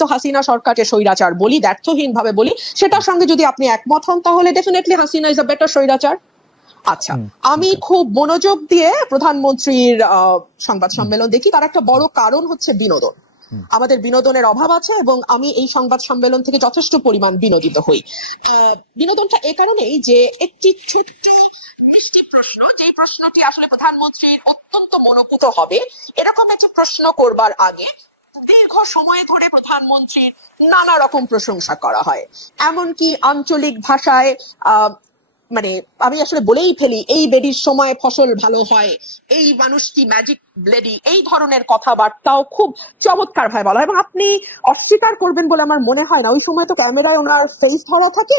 তো হাসিনা সরকারকে স্বৈরাচার বলি ব্যর্থহীন ভাবে বলি সেটার সঙ্গে যদি আপনি একমত হন তাহলে definitely Hasina is a better স্বৈরাচার আচ্ছা আমি খুব মনোযোগ দিয়ে প্রধানমন্ত্রীর সংবাদ সম্মেলন দেখি তার একটা বড় কারণ হচ্ছে বিনোদন আমাদের বিনোদনের অভাব আছে এবং আমি এই সংবাদ সম্মেলন থেকে যথেষ্ট পরিমাণ বিনোদিত হই বিনোদনটা এ কারণেই যে একটি ছোট্ট মিষ্টি প্রশ্ন যে প্রশ্নটি আসলে প্রধানমন্ত্রীর অত্যন্ত মনোপুত হবে এরকম একটি প্রশ্ন করবার আগে দীর্ঘ সময় ধরে প্রধানমন্ত্রীর নানা রকম প্রশংসা করা হয় এমনকি আঞ্চলিক ভাষায় মানে আমি আসলে বলেই ফেলি এই বেডির সময় ফসল ভালো হয় এই মানুষটি ম্যাজিক ব্লেডি এই ধরনের কথাবার্তাও খুব চমৎকার ভাবে বলা হয় এবং আপনি অস্বীকার করবেন বলে আমার মনে হয় না ওই সময় তো ক্যামেরায় ওনার ফেস ধরা থাকে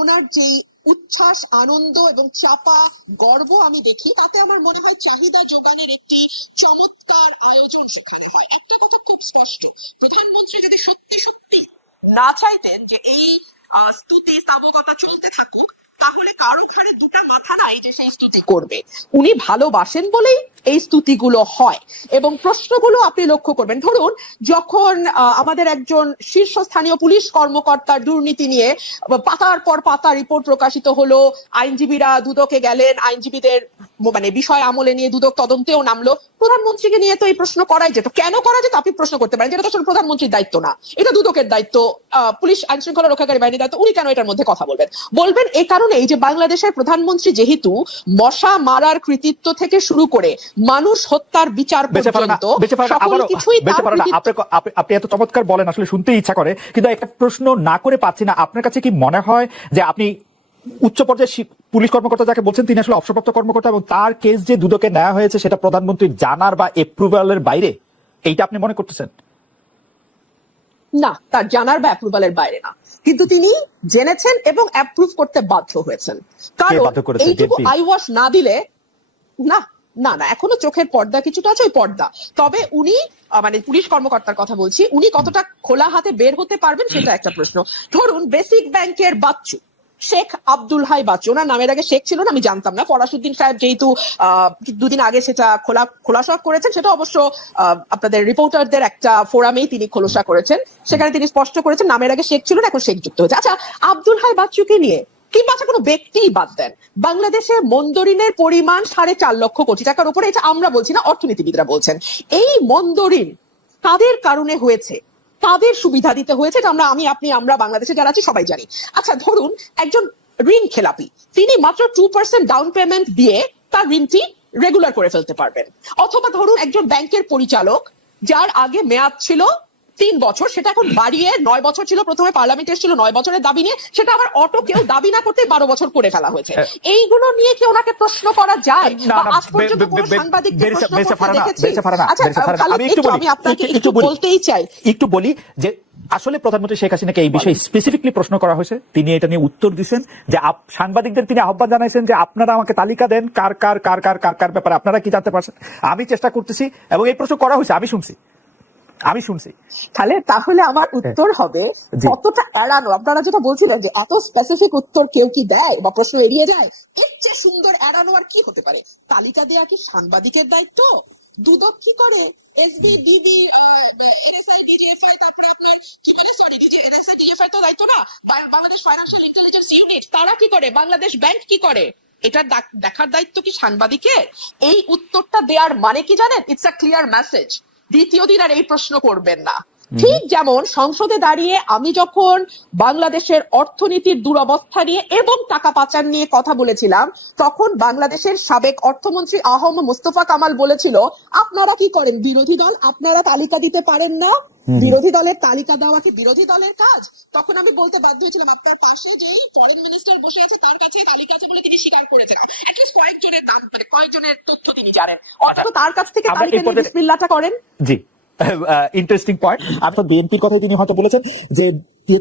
ওনার যেই উচ্ছ্বাস আনন্দ এবং চাপা গর্ব আমি দেখি তাতে আমার মনে হয় চাহিদা যোগানের একটি চমৎকার আয়োজন সেখানে হয় একটা কথা খুব স্পষ্ট প্রধানমন্ত্রী যদি সত্যি সত্যি না চাইতেন যে এই স্তুতি স্তাবকতা চলতে থাকুক তাহলে কারো ঘাড়ে দুটা মাথা নাই যে সেই স্তুতি করবে উনি ভালোবাসেন বলেই এই স্তুতিগুলো হয় এবং প্রশ্নগুলো আপনি লক্ষ্য করবেন ধরুন যখন আমাদের একজন শীর্ষস্থানীয় পুলিশ কর্মকর্তার দুর্নীতি নিয়ে পাতার পর পাতা রিপোর্ট প্রকাশিত হলো আইনজীবীরা দুদকে গেলেন আইনজীবীদের মানে বিষয় আমলে নিয়ে দুদক তদন্তেও নামলো প্রধানমন্ত্রীকে নিয়ে তো এই প্রশ্ন করাই যেত কেন করা যেত আপনি প্রশ্ন করতে পারেন যেটা তো প্রধানমন্ত্রীর দায়িত্ব না এটা দুদকের দায়িত্ব পুলিশ আইন শৃঙ্খলা রক্ষাকারী বাহিনীর দায়িত্ব উনি কেন এটার মধ্যে কথা বলবেন বলবেন এ কারণে এই যে বাংলাদেশের প্রধানমন্ত্রী যেহেতু মশা মারার কৃতিত্ব থেকে শুরু করে মানুষ হত্যার বিচার পর্যন্ত সকল কিছুই আপনি এত চমৎকার বলেন আসলে শুনতে ইচ্ছা করে কিন্তু একটা প্রশ্ন না করে পাচ্ছি না আপনার কাছে কি মনে হয় যে আপনি উচ্চ পর্যায়ে পুলিশ কর্মকর্তা যাকে বলছেন তিনি আসলে অবসরপ্রাপ্ত কর্মকর্তা এবং তার কেস যে দুদকে নেওয়া হয়েছে সেটা প্রধানমন্ত্রীর জানার বা এপ্রুভালের বাইরে এইটা আপনি মনে করতেছেন না তার জানার বা অ্যাপ্রুভালের বাইরে না কিন্তু তিনি জেনেছেন এবং অ্যাপ্রুভ করতে বাধ্য হয়েছেন কারণ এইটুকু আই ওয়াশ না দিলে না না না এখনো চোখের পর্দা কিছুটা আছে ওই পর্দা তবে উনি মানে পুলিশ কর্মকর্তার কথা বলছি উনি কতটা খোলা হাতে বের হতে পারবেন সেটা একটা প্রশ্ন ধরুন বেসিক ব্যাংকের বাচ্চু শেখ আব্দুল হাই বাচ্চু ওনার নামের আগে শেখ ছিল না আমি জানতাম না ফরাসুদ্দিন সাহেব যেহেতু দুদিন আগে সেটা খোলা খোলাসা করেছেন সেটা অবশ্য আপনাদের রিপোর্টারদের একটা ফোরামেই তিনি খোলসা করেছেন সেখানে তিনি স্পষ্ট করেছেন নামের আগে শেখ ছিল না এখন শেখ যুক্ত হয়েছে আচ্ছা আব্দুল হাই বাচ্চুকে নিয়ে কিংবা আচ্ছা, কোনো ব্যক্তিই বাদ দেন বাংলাদেশে মন্দরিনের পরিমাণ সাড়ে চার লক্ষ কোটি টাকার উপরে এটা আমরা বলছি না অর্থনীতিবিদরা বলছেন এই মন্দরিন কাদের কারণে হয়েছে তাদের সুবিধা দিতে হয়েছে এটা আমরা আমি আপনি আমরা বাংলাদেশে যারা আছি সবাই জানি আচ্ছা ধরুন একজন ঋণ খেলাপি তিনি মাত্র টু পার্সেন্ট ডাউন পেমেন্ট দিয়ে তার ঋণটি রেগুলার করে ফেলতে পারবেন অথবা ধরুন একজন ব্যাংকের পরিচালক যার আগে মেয়াদ ছিল তিন বছর সেটা এখন বাড়িয়ে নয় বছর ছিল প্রথমে পার্লামেন্টে এসেছিল নয় বছরের দাবি নিয়ে সেটা আবার অটো কেউ দাবি না করতে বারো বছর করে ফেলা হয়েছে এইগুলো নিয়ে কি ওনাকে প্রশ্ন করা যায় বলতেই চাই একটু বলি যে আসলে প্রধানমন্ত্রী শেখ হাসিনাকে এই বিষয়ে স্পেসিফিকলি প্রশ্ন করা হয়েছে তিনি এটা নিয়ে উত্তর দিচ্ছেন যে সাংবাদিকদের তিনি আহ্বান জানাইছেন যে আপনারা আমাকে তালিকা দেন কার কার কার কার কার কার ব্যাপারে আপনারা কি জানতে পারছেন আমি চেষ্টা করতেছি এবং এই প্রশ্ন করা হয়েছে আমি শুনছি আমি শুনছি তাহলে তাহলে আমার হ্যাঁ। উত্তর হবে কতটা এড়ানো আপনারা যেটা বলছিলেন যে এত স্পেসিফিক উত্তর কেউ কি দেয় বা প্রশ্ন এড়িয়ে যায় এর চেয়ে সুন্দর এড়ানো আর কি হতে পারে তালিকা দেয়া কি সাংবাদিকের দায়িত্ব দুদক কি করে এসবি ডিবি এনএসআই ডিজিএফআই তারপরে আপনার কি মানে সরি ডিজি এনএসআই ডিজিএফআই তো দায়িত্ব না বাংলাদেশ ফাইন্যান্সিয়াল ইন্টেলিজেন্স ইউনিট তারা কি করে বাংলাদেশ ব্যাংক কি করে এটা দেখার দায়িত্ব কি সাংবাদিকের এই উত্তরটা দেওয়ার মানে কি জানেন ইটস আ ক্লিয়ার মেসেজ দ্বিতীয় দিন আর এই প্রশ্ন করবেন না ঠিক যেমন সংসদে দাঁড়িয়ে আমি যখন বাংলাদেশের অর্থনীতির দুরবস্থা নিয়ে এবং টাকা পাচার নিয়ে কথা বলেছিলাম তখন বাংলাদেশের সাবেক অর্থমন্ত্রী আহম মোস্তফা কামাল বলেছিল আপনারা কি করেন বিরোধী দল আপনারা তালিকা দিতে পারেন না বিরোধী দলের তালিকা দেওয়া কি বিরোধী দলের কাজ তখন আমি বলতে বাধ্য হয়েছিলাম আপনার পাশে যেই ফরেন মিনিস্টার বসে আছে তার কাছে তালিকা আছে বলে তিনি স্বীকার করেছেন অ্যাটলিস্ট কয়েকজনের দাম মানে কয়েকজনের তথ্য তিনি জানেন অর্থাৎ তার কাছ থেকে তালিকা নিয়ে বিসমিল্লাটা করেন জি ইন্টারেস্টিং পয়েন্ট আর তো বিএনপির কথাই তিনি হয়তো বলেছেন যে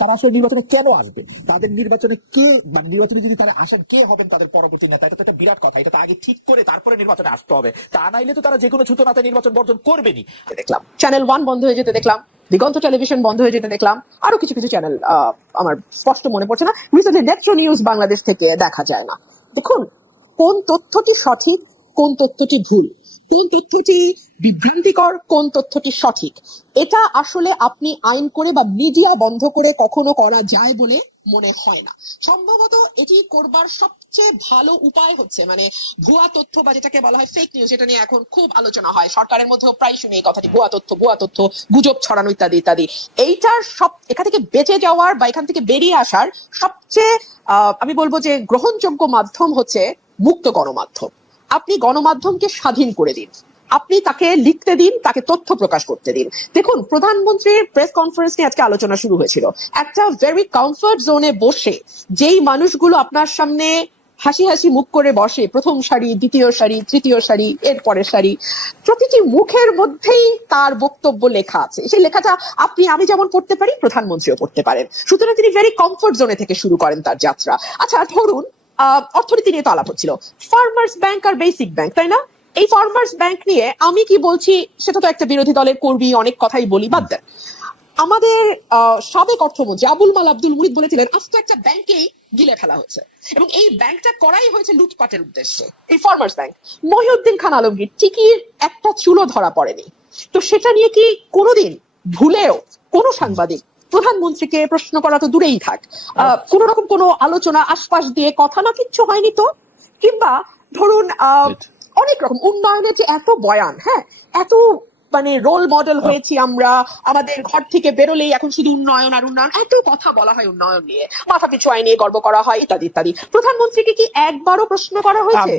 তারা আসলে নির্বাচনে কেন আসবে তাদের নির্বাচনে কে মানে নির্বাচনে যদি তারা আসেন কে হবেন তাদের পরবর্তী নেতা এটা তো একটা বিরাট কথা এটা তো আগে ঠিক করে তারপরে নির্বাচনে আসতে হবে তা নাইলে তো তারা যে কোনো ছুতো মাথায় নির্বাচন বর্জন করবেনি দেখলাম চ্যানেল ওয়ান বন্ধ হয়ে যেতে দেখলাম দিগন্ত টেলিভিশন বন্ধ হয়ে যেতে দেখলাম আরো কিছু কিছু চ্যানেল আমার স্পষ্ট মনে পড়ছে না রিসেন্টলি নেট্রো নিউজ বাংলাদেশ থেকে দেখা যায় না দেখুন কোন তথ্যটি সঠিক কোন তথ্যটি ভুল কোন তথ্যটি বিভ্রান্তিকর কোন তথ্যটি সঠিক এটা আসলে আপনি আইন করে বা মিডিয়া বন্ধ করে কখনো করা যায় বলে মনে হয় না সম্ভবত এটি করবার সবচেয়ে ভালো উপায় হচ্ছে মানে ভুয়া তথ্য বা যেটাকে বলা হয় ফেক নিউজ এটা নিয়ে এখন খুব আলোচনা হয় সরকারের মধ্যেও প্রায় শুনি এই কথাটি ভুয়া তথ্য ভুয়া তথ্য গুজব ছড়ানো ইত্যাদি ইত্যাদি এইটার সব এখান থেকে বেঁচে যাওয়ার বা এখান থেকে বেরিয়ে আসার সবচেয়ে আমি বলবো যে গ্রহণযোগ্য মাধ্যম হচ্ছে মুক্ত গণমাধ্যম আপনি গণমাধ্যমকে স্বাধীন করে দিন আপনি তাকে লিখতে দিন তাকে তথ্য প্রকাশ করতে দিন দেখুন প্রধানমন্ত্রীর প্রেস কনফারেন্স নিয়ে আজকে আলোচনা শুরু হয়েছিল একটা ভেরি কমফর্ট জোনে বসে যেই মানুষগুলো আপনার সামনে হাসি হাসি মুখ করে বসে প্রথম সারি দ্বিতীয় সারি তৃতীয় সারি এর পরের সারি প্রতিটি মুখের মধ্যেই তার বক্তব্য লেখা আছে সেই লেখাটা আপনি আমি যেমন পড়তে পারি প্রধানমন্ত্রীও পড়তে পারেন সুতরাং তিনি ভেরি কমফোর্ট জোনে থেকে শুরু করেন তার যাত্রা আচ্ছা ধরুন অর্থনীতি নিয়ে তো আলাপ হচ্ছিল ফার্মার্স ব্যাংক আর বেসিক ব্যাংক তাই না এই ফার্মার্স ব্যাংক নিয়ে আমি কি বলছি সেটা তো একটা বিরোধী দলের কর্মী অনেক কথাই বলি বাদ দেন আমাদের সাবেক অর্থমন্ত্রী আবুল মাল আব্দুল মুরিদ বলেছিলেন আজ তো একটা ব্যাংকেই গিলে ফেলা হয়েছে এবং এই ব্যাংকটা করাই হয়েছে লুটপাটের উদ্দেশ্যে এই ফার্মার্স ব্যাংক মহিউদ্দিন খান আলমগীর টিকির একটা চুলো ধরা পড়েনি তো সেটা নিয়ে কি কোনোদিন ভুলেও কোনো সাংবাদিক প্রধানমন্ত্রীকে প্রশ্ন করা তো দূরেই থাক হ্যাঁ। কোন রকম কোনো আলোচনা আশপাশ দিয়ে কথা না কিচ্ছু হয়নি তো কিংবা ধরুন অনেক রকম উন্নয়নের যে এত বয়ান হ্যাঁ এত মানে রোল মডেল হয়েছি আমরা আমাদের ঘর থেকে বেরোলেই এখন শুধু উন্নয়ন আর উন্নয়ন এত কথা বলা হয় উন্নয়ন নিয়ে মাথা পিছু আয় নিয়ে গর্ব করা হয় ইত্যাদি ইত্যাদি প্রধানমন্ত্রীকে কি একবারও প্রশ্ন করা হয়েছে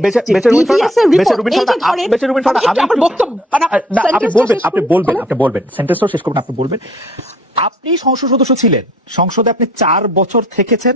আপনি বলবেন আপনি বলবেন আপনি শেষ করবেন আপনি বলবেন আপনি সংসদ সদস্য ছিলেন সংসদে আপনি চার বছর থেকেছেন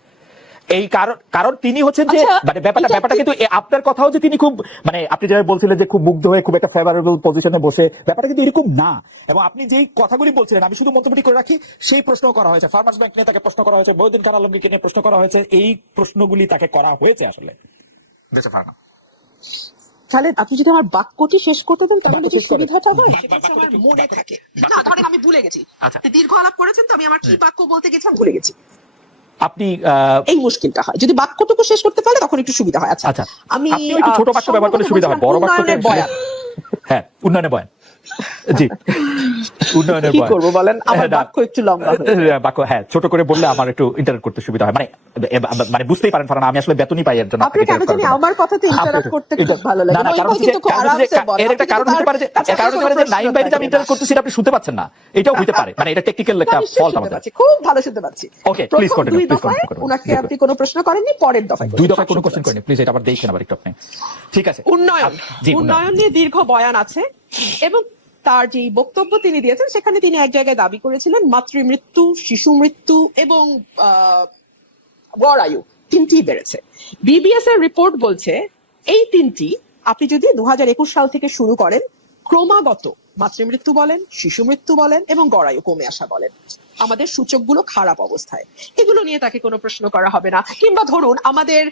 এই কারণ কারণ তিনি হচ্ছেন যে আচ্ছা, মানে ব্যাপারটা ব্যাপারটা কিন্তু আপনার কথাও যে তিনি খুব মানে আপনি যেভাবে বলছিলেন যে খুব মুগ্ধ হয়ে খুব একটা ফেভারেবল পজিশনে বসে ব্যাপারটা কিন্তু এরকম না এবং আপনি যেই কথাগুলি বলছিলেন আমি শুধু মন্তব্যটি করে রাখি সেই প্রশ্ন করা হয়েছে ফার্মার্স ব্যাংক নিয়ে তাকে প্রশ্ন করা হয়েছে বহুদিন খান আলমকে নিয়ে প্রশ্ন করা হয়েছে এই প্রশ্নগুলি তাকে করা হয়েছে আসলে তাহলে আপনি যদি আমার বাক্যটি শেষ করতে দেন তাহলে যে সুবিধাটা হয় আমার মনে থাকে না ধরেন আমি ভুলে গেছি আচ্ছা। দীর্ঘ আলাপ করেছেন তো আমি আমার কি বাক্য বলতে গেছিলাম ভুলে গেছি আপনি এই মুশকিলটা হয় যদি বাক্যটুকু শেষ করতে পারলে তখন একটু সুবিধা হয় আচ্ছা আচ্ছা আমি ছোট বাক্য ব্যবহার করলে সুবিধা হয় বড় বাক্য হ্যাঁ উন্নয়নে বয়ান জি উন্নয়নের কি করব বলেন হ্যাঁ, আমার বাক্য একটু লম্বা হ্যাঁ, বাক্য হ্যাঁ ছোট করে বললে আমার একটু ইন্টারেক্ট করতে সুবিধা হয় মানে মানে বুঝতেই পারেন আমি আসলে বেতনই পাই এর জন্য আপনি কেন জানি আমার কথাতে হ্যাঁ, করতে খুব ভালো লাগে না কারণ এর একটা কারণ হতে পারে যে কারণ হতে পারে যে নাইন বাইরে আমি করতেছি আপনি শুনতে পাচ্ছেন না এটাও হতে পারে মানে এটা টেকনিক্যাল একটা ফল্ট আমাদের খুব ভালো শুনতে পাচ্ছি okay please continue please continue উনাকে আপনি কোনো প্রশ্ন করেননি পরের দফায় দুই দফায় কোনো কোশ্চেন করেননি প্লিজ এটা আবার দেখেন আবার একটু আপনি ঠিক আছে উন্নয়ন উন্নয়ন নিয়ে দীর্ঘ বয়ান আছে এবং তার যে বক্তব্য তিনি দিয়েছেন সেখানে তিনি এক জায়গায় দাবি করেছিলেন মাতৃমৃত্যু শিশু মৃত্যু এবং আয়ু তিনটি বেড়েছে বিবিএস এর রিপোর্ট বলছে এই তিনটি আপনি যদি দু সাল থেকে শুরু করেন ক্রমাগত মাতৃমৃত্যু বলেন শিশু মৃত্যু বলেন এবং গড়ায়ু কমে আসা বলেন আমাদের সূচকগুলো খারাপ অবস্থায় এগুলো নিয়ে তাকে কোনো প্রশ্ন করা হবে না কিংবা ধরুন আমাদের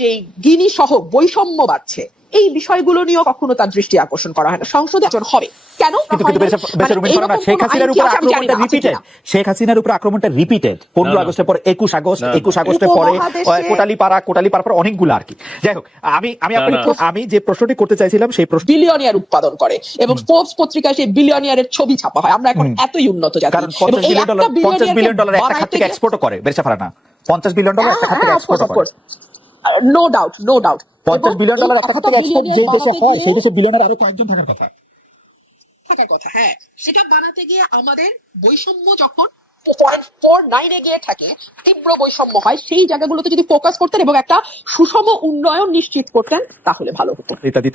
যে গিনি সহ বৈষম্য বাড়ছে এই বিষয়গুলো নিয়েও কখনো তার দৃষ্টি আকর্ষণ করা হয় না সংসদে আচরণ হবে কেন কিন্তু কিন্তু মানে শেখ হাসিনার উপর আক্রমণটা রিপিটেড শেখ হাসিনার উপর আক্রমণটা রিপিটেড 15 আগস্টের পর 21 আগস্ট 21 আগস্টের পরে কোটালি পাড়া কোটালি পাড়া পর অনেকগুলো আর কি যাই হোক আমি আমি আপনাকে আমি যে প্রশ্নটি করতে চাইছিলাম সেই প্রশ্ন বিলিয়নিয়ার উৎপাদন করে এবং স্পোর্টস পত্রিকায় সেই বিলিয়নিয়ারের ছবি ছাপা হয় আমরা এখন এতই উন্নত জাতি কারণ 50 বিলিয়ন ডলার একটা খাত থেকে এক্সপোর্ট করে বেরসা ফারানা 50 বিলিয়ন ডলার হ্যাঁ, একটা খাত থেকে এক্সপোর্ট করে নো ডাউট নো ডাউট পঞ্চাশ বিলিয়ন ডলার একটা এক্সপোর্ট যে দেশে হয় সেই দেশে বিলিয়নের আরো কয়েকজন থাকার কথা থাকার কথা হ্যাঁ সেটা বানাতে গিয়ে আমাদের বৈষম্য যখন পয়েন্ট ফোর গিয়ে থাকে তীব্র বৈষম্য হয় সেই জায়গাগুলোতে যদি ফোকাস করতেন এবং একটা সুষম উন্নয়ন নিশ্চিত করতেন তাহলে ভালো হতো